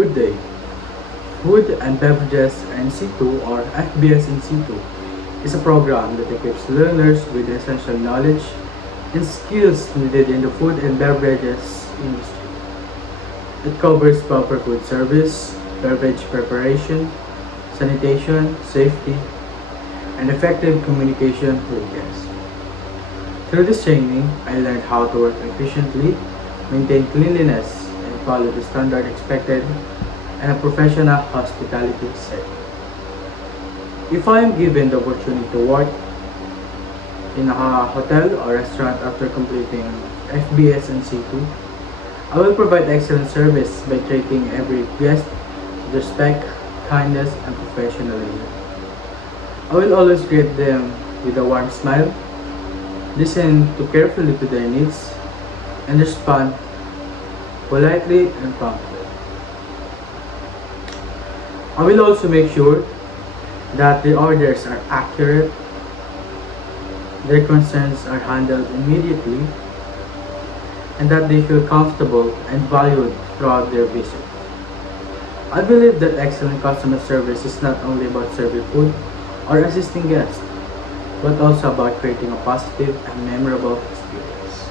Good day. Food and Beverages in situ, or FBS in situ, is a program that equips learners with the essential knowledge and skills needed in the food and beverages industry. It covers proper food service, beverage preparation, sanitation, safety, and effective communication with guests. Through this training, I learned how to work efficiently, maintain cleanliness, and follow the standard expected in a professional hospitality setting. If I am given the opportunity to work in a hotel or restaurant after completing FBS and C2, I will provide excellent service by treating every guest with respect, kindness, and professionalism. I will always greet them with a warm smile, listen to carefully to their needs, and respond politely and promptly. I will also make sure that the orders are accurate, their concerns are handled immediately, and that they feel comfortable and valued throughout their visit. I believe that excellent customer service is not only about serving food or assisting guests, but also about creating a positive and memorable experience.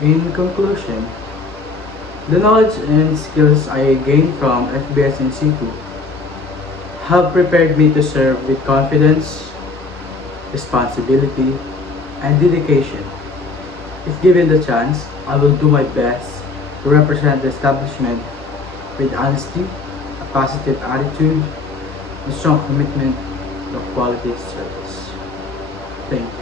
In conclusion, the knowledge and skills I gained from FBS and C2 have prepared me to serve with confidence, responsibility, and dedication. If given the chance, I will do my best to represent the establishment with honesty, a positive attitude, and strong commitment to quality service. Thank you.